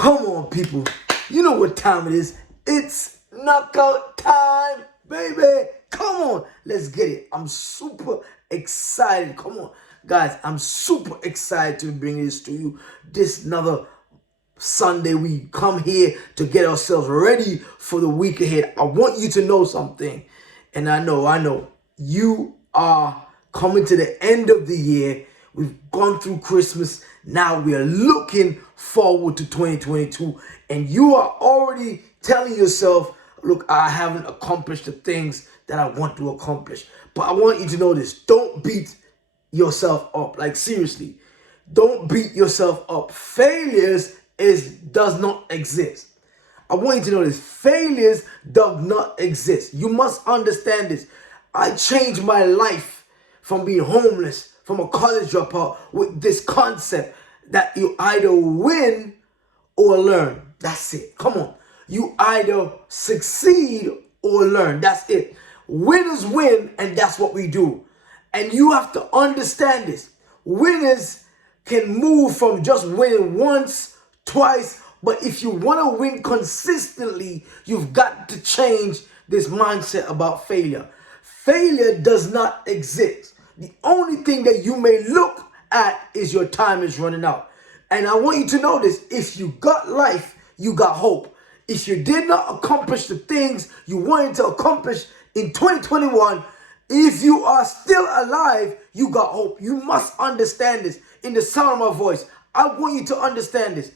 Come on, people. You know what time it is. It's knockout time, baby. Come on. Let's get it. I'm super excited. Come on. Guys, I'm super excited to bring this to you. This another Sunday. We come here to get ourselves ready for the week ahead. I want you to know something. And I know. You are coming to the end of the year. We've gone through Christmas. Now we are looking forward to 2022. And you are already telling yourself, look, I haven't accomplished the things that I want to accomplish. But I want you to know this. Don't beat yourself up. Like, seriously. Don't beat yourself up. Failures does not exist. I want you to know this. Failures does not exist. You must understand this. I changed my life from being homeless, from a college dropout, with this concept that you either win or learn. That's it. Come on. You either succeed or learn. That's it. Winners win, and that's what we do. And you have to understand this. Winners can move from just winning once, twice, but if you want to win consistently, you've got to change this mindset about failure. Failure does not exist. The only thing that you may look at is your time is running out. And I want you to know this. If you got life, you got hope. If you did not accomplish the things you wanted to accomplish in 2021, if you are still alive, you got hope. You must understand this. In the sound of my voice, I want you to understand this.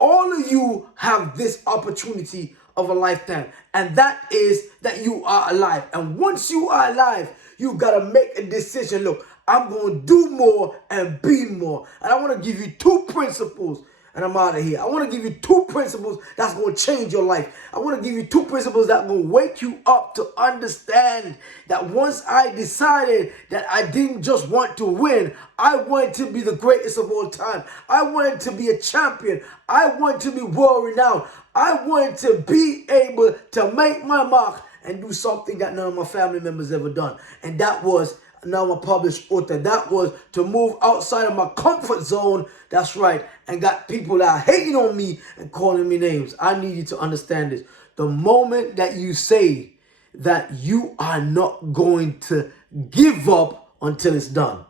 All of you have this opportunity of a lifetime, and that is that you are alive. And once you are alive, you got to make a decision. Look, I'm going to do more and be more. And I want to give you two principles, and I'm out of here. I want to give you two principles that's going to change your life. I want to give you two principles that will wake you up to understand that once I decided that I didn't just want to win, I wanted to be the greatest of all time. I wanted to be a champion. I wanted to be world renowned. I wanted to be able to make my mark and do something that none of my family members ever done. And that was, now I'm a published author, that was to move outside of my comfort zone. That's right. And got people that are hating on me and calling me names. I need you to understand this. The moment that you say that you are not going to give up until it's done,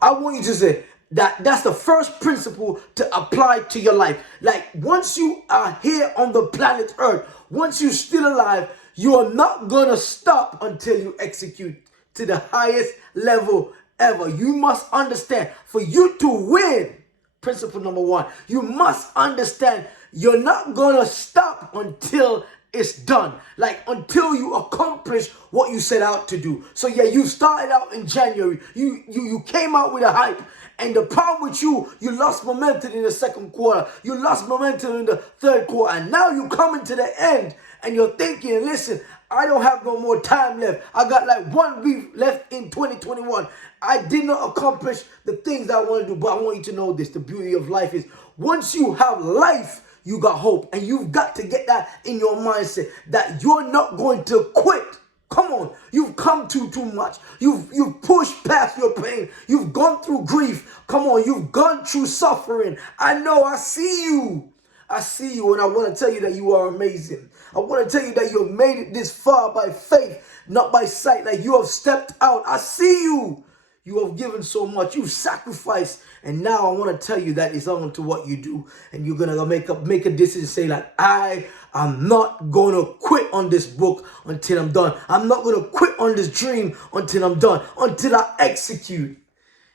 I want you to say that that's the first principle to apply to your life. Like, once you are here on the planet Earth, once you're still alive, you are not going to stop until you execute to the highest level ever. You must understand, for you to win, principle number one, you must understand you're not going to stop until it's done. Like, until you accomplish what you set out to do. So yeah, you started out in January. You came out with a hype. And the problem with you lost momentum in the second quarter. You lost momentum in the third quarter. And now you coming to the end and you're thinking, listen, I don't have no more time left. I got like 1 week left in 2021. I did not accomplish the things I want to do. But I want you to know this. The beauty of life is once you have life, you got hope. And you've got to get that in your mindset that you're not going to quit. Come on, you've come too much. You've pushed past your pain. You've gone through grief. Come on, you've gone through suffering. I know, I see you. I see you, and I want to tell you that you are amazing. I want to tell you that you have made it this far by faith, not by sight. Like, you have stepped out. I see you. You have given so much. You've sacrificed. And now I want to tell you that it's on to what you do. And you're going to make a decision, say, like, I am not going to quit on this book until I'm done. I'm not going to quit on this dream until I'm done, until I execute.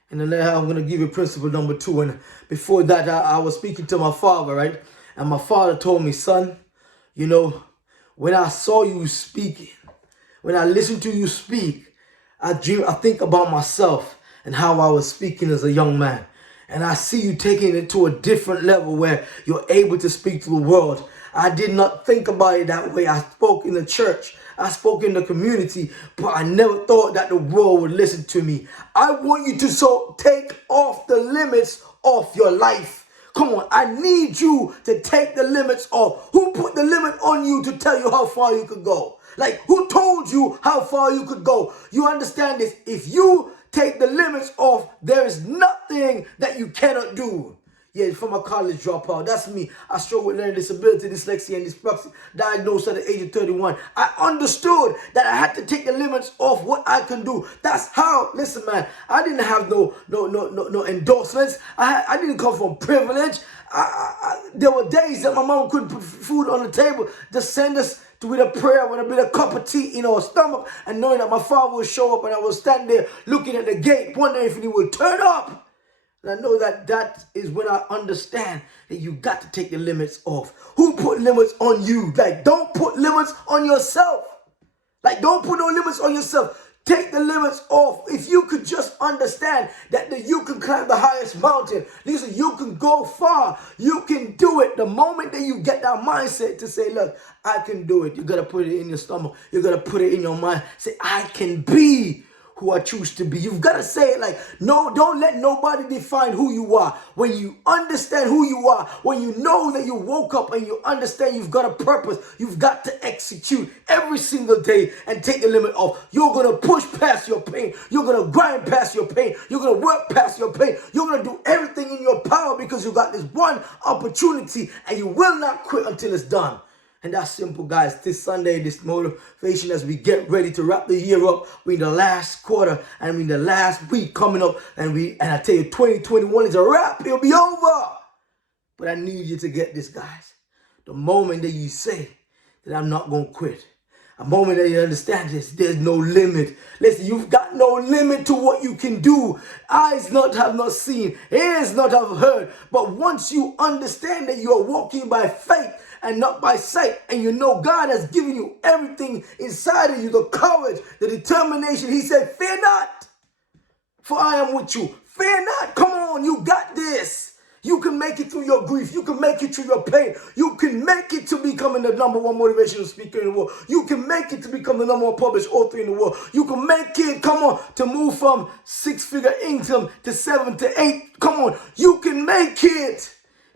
And then I'm going to give you principle number two. And before that, I was speaking to my father, right? And my father told me, son, you know, when I saw you speaking, when I listened to you speak, I think about myself and how I was speaking as a young man. And I see you taking it to a different level where you're able to speak to the world. I did not think about it that way. I spoke in the church. I spoke in the community, but I never thought that the world would listen to me. I want you to take off the limits of your life. Come on, I need you to take the limits off. Who put the limit on you to tell you how far you could go? Like, who told you how far you could go? You understand this? If you take the limits off, there is nothing that you cannot do. Yeah, from a college dropout. That's me. I struggle with learning disability, dyslexia, and dyspraxia. Diagnosed at the age of 31. I understood that I had to take the limits off what I can do. That's how. Listen, man. I didn't have no endorsements. I didn't come from privilege. There were days that my mom couldn't put food on the table. Just send us with a prayer, with a bit of cup of tea in our stomach, and knowing that my father would show up, and I would stand there looking at the gate, wondering if he would turn up. And I know that is when I understand that you got to take the limits off. Who put limits on you? Like, don't put limits on yourself. Like, don't put no limits on yourself. Take the limits off. If you could just understand that you can climb the highest mountain. Listen, you can go far. You can do it. The moment that you get that mindset to say, look, I can do it. You got to put it in your stomach. You got to put it in your mind. Say, I can be who I choose to be. You've got to say it like, no, don't let nobody define who you are. When you understand who you are, when you know that you woke up and you understand you've got a purpose, you've got to execute every single day and take the limit off. You're going to push past your pain. You're going to grind past your pain. You're going to work past your pain. You're going to do everything in your power because you got this one opportunity and you will not quit until it's done. And that's simple, guys. This Sunday, this motivation as we get ready to wrap the year up. We're in the last quarter and we're in the last week coming up. And I tell you, 2021 is a wrap. It'll be over. But I need you to get this, guys. The moment that you say that I'm not going to quit, a moment that you understand this, there's no limit. Listen, you've got no limit to what you can do. Eyes have not seen, ears not have heard. But once you understand that you are walking by faith and not by sight, and you know God has given you everything inside of you, the courage, the determination. He said, fear not, for I am with you. Fear not. Come on, you got this. You can make it through your grief. You can make it through your pain. You can make it to becoming the #1 motivational speaker in the world. You can make it to become the #1 published author in the world. You can make it, come on, to move from 6-figure income to 7 to 8. Come on, you can make it.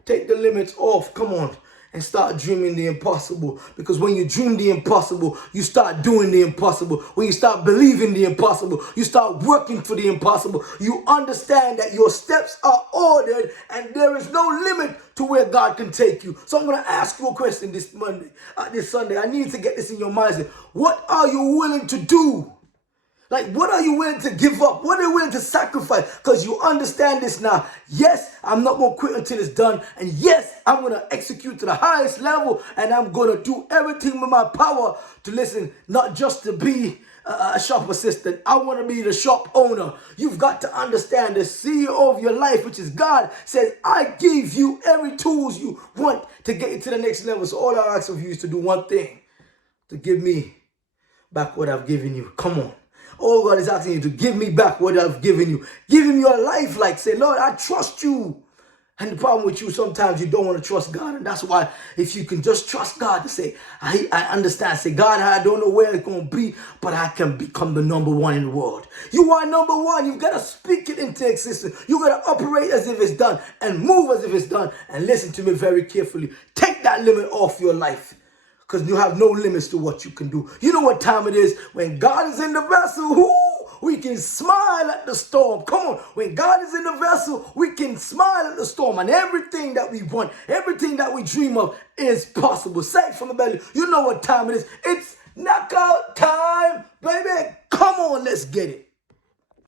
Take the limits off. Come on. And start dreaming the impossible. Because when you dream the impossible, you start doing the impossible. When you start believing the impossible, you start working for the impossible. You understand that your steps are ordered and there is no limit to where God can take you. So I'm going to ask you a question this Sunday. I need to get this in your mindset. What are you willing to do? Like, what are you willing to give up? What are you willing to sacrifice? Because you understand this now. Yes, I'm not going to quit until it's done. And yes, I'm going to execute to the highest level. And I'm going to do everything with my power to listen, not just to be a shop assistant. I want to be the shop owner. You've got to understand the CEO of your life, which is God, says, I give you every tools you want to get you to the next level. So all I ask of you is to do one thing, to give me back what I've given you. Come on. All God is asking you to give me back what I've given you. Give him your life. Like, say, Lord, I trust you. And the problem with you, sometimes you don't want to trust God. And that's why if you can just trust God to say, I understand. Say, God, I don't know where it's going to be, but I can become the #1 in the world. You are #1. You've got to speak it into existence. You've got to operate as if it's done and move as if it's done. And listen to me very carefully. Take that limit off your life. Because you have no limits to what you can do. You know what time it is? When God is in the vessel, we can smile at the storm. Come on. When God is in the vessel, we can smile at the storm. And everything that we want, everything that we dream of is possible. Say it from the belly. You know what time it is. It's knockout time, baby. Come on, let's get it.